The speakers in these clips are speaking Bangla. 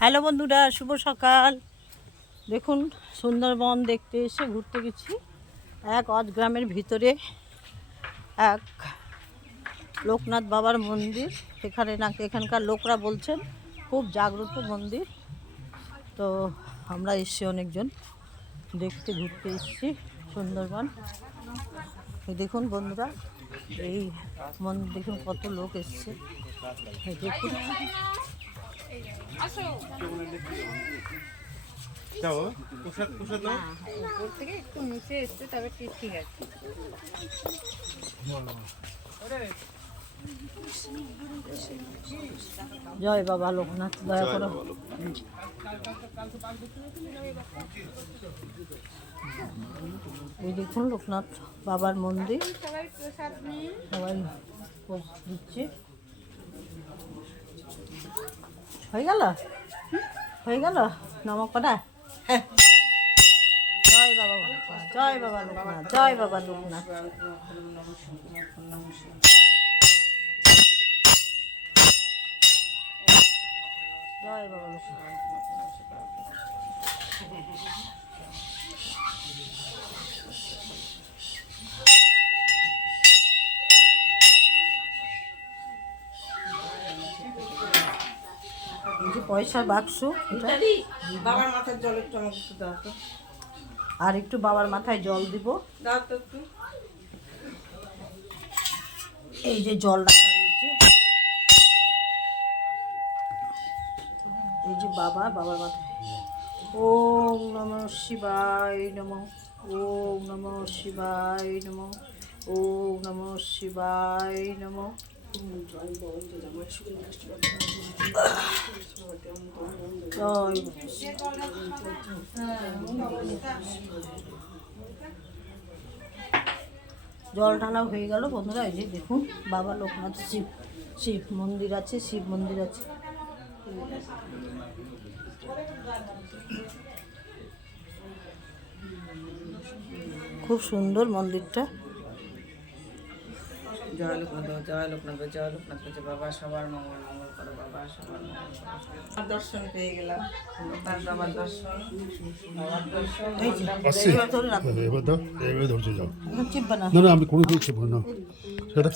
হ্যালো বন্ধুরা, শুভ সকাল। দেখুন, সুন্দরবন দেখতে এসে ঘুরতে গেছি। এক অজ গ্রামের ভিতরে এক লোকনাথ বাবার মন্দির। এখানে নাকি এখানকার লোকরা বলছেন, খুব জাগ্রত মন্দির। তো আমরা এসছি অনেকজন দেখতে ঘুরতে এসছি সুন্দরবন। দেখুন বন্ধুরা, এই মন্দির দেখুন কত লোক এসছে। দেখুন। জয় বাবা লোকনাথ দয়া করো। এই দেখুন লোকনাথ বাবার মন্দির। সবাই দিচ্ছে। হয়ে গেল? হয়ে গেল? নমক কটা? জয় বাবা লোকনাথ, জয় বাবা লোকনাথ, জয় বাবা লোকনাথ। জয় বাবা লোকনাথ। এই যে পয়সার বাক্স বাবার মাথার জল একটু আমাকে একটু দাও তো। আর একটু বাবার মাথায় জল দিব। দাও তো একটু। এই যে জল রাখা রয়েছে। এই যে বাবা বাবার মাথায়। ওম নম শিবায় নম ওম নম শিবায় নম ওম নম শিবায় নম। জল ঢালা হয়ে গেল বন্ধুরা, এই যে দেখুন, বাবা লোকনাথ শিব শিব মন্দির আছে, শিব মন্দির আছে। খুব সুন্দর মন্দিরটা। জয় লোকনাথ জয় লোকনাথ জয় লোকনাথ বলছে বাবা সবার মঙ্গল মঙ্গল করো বাবা সবার মঙ্গল করো। দর্শন পেয়ে গেলাম। বাবার দর্শন। বাবার এবার দাও এবার যাও। না। না আমি কোনো কিছু না সেটা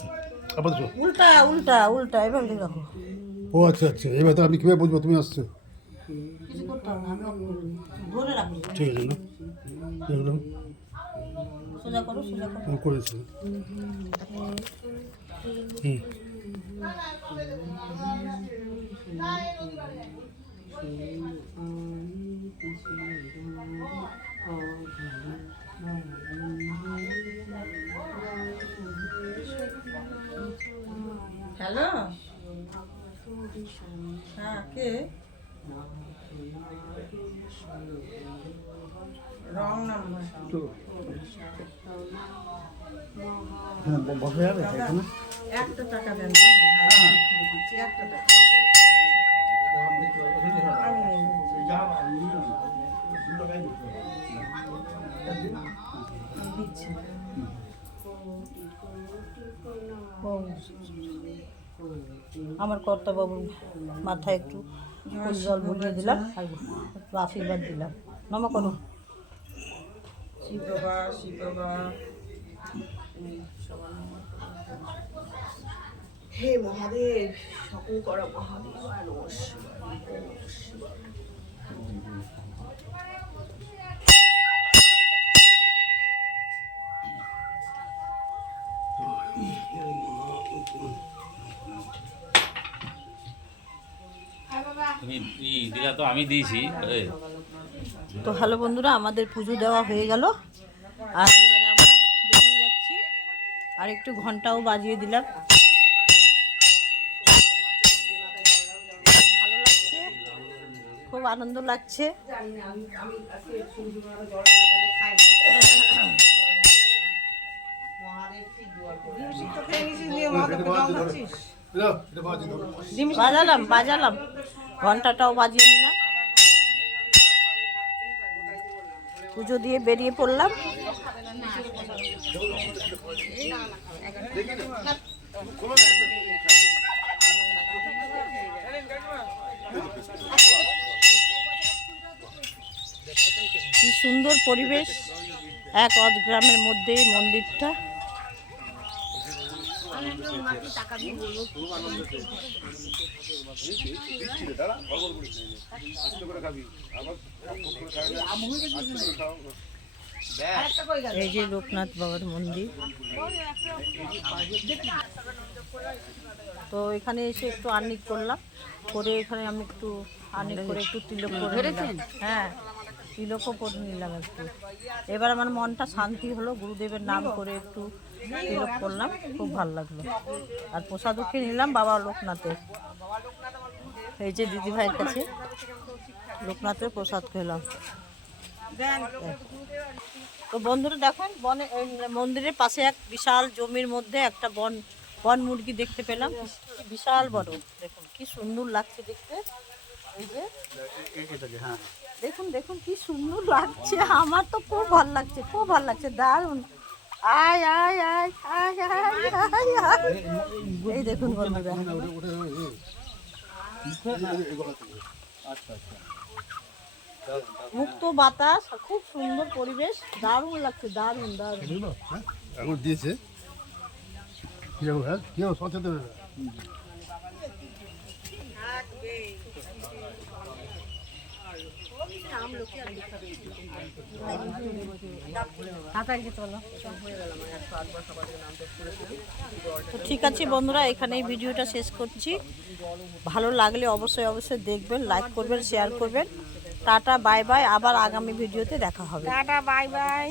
আবার উল্টা উল্টা উল্টা এভাবে রাখো ও আচ্ছা আচ্ছা এবার তো আমি কীভাবে বুঝব তুমি আসছো? কিছু করতে না আমি ধরে রাখো ঠিক আছে না দেখলাম সোজা করো সোজা করো। করেছি। হুম। হ্যালো? হ্যাঁ কে? রং নাম্বার বসা যাবে এখানে? একটা টাকা দেন। একটা। আমার কর্তাবাবুর মাথায় একটু জল বুলিয়ে দিলাম আর একটু আশীর্বাদ দিলাম। নমা করো। শিব বাবা শিব বাবা। হে মহাদেব সকল করা মহাদেব দিলা তো আমি দিয়েছি। তো হ্যালো বন্ধুরা আমাদের পুজো দেওয়া হয়ে গেল। আর এবারে আমরা বেরিয়ে যাচ্ছি। আর একটু ঘন্টাও বাজিয়ে দিলাম। ভালো লাগছে। খুব আনন্দ লাগছে। তো বাজালাম বাজালাম। ঘন্টাটাও বাজিয়ে নিলাম পুজো দিয়ে বেরিয়ে পড়লাম। কি সুন্দর পরিবেশ, এক অধ গ্রামের মধ্যে মন্দিরটা। এই যে লোকনাথ বাবার মন্দির। তো এখানে এসে একটু আর্নিক করলাম। করে এখানে আমি একটু আর্নিক করে একটু তিলক করে হ্যাঁ। তিলকও করে নিলাম একটু। এবার আমার মনটা শান্তি হলো, গুরুদেবের নাম করে একটু তিলক করলাম, খুব ভালো লাগল। আর প্রসাদও খেয়ে নিলাম বাবা লোকনাথের। এই যে দিদি ভাইয়ের কাছে লোকনাথের প্রসাদ খেলাম। তো বন্ধুরা দেখুন, বনে মন্দিরের পাশে এক বিশাল জমির মধ্যে একটা বন বন মুরগি দেখতে পেলাম। বিশাল বড়, দেখুন, কি সুন্দর লাগছে দেখতে। এই যে দেখুন দেখুন কি সুন্দর লাগছে। আমার তো খুব ভালো লাগছে, খুব ভালো লাগছে, দারুণ। আয় আয় আয় আয় আয় আয় আয় এই দেখুন মুক্ত বাতাস, খুব সুন্দর পরিবেশ। দারুণ লাগছে, দারুণ দারুণ। হ্যাঁ? দিয়েছে। কি যাব তো ঠিক আছে বন্ধুরা, এখানেই ভিডিওটা শেষ করছি। ভালো লাগলে অবশ্যই অবশ্যই দেখবেন লাইক করবেন শেয়ার করবেন। টাটা বাই বাই আবার আগামী ভিডিওতে দেখা হবে। Tata bye bye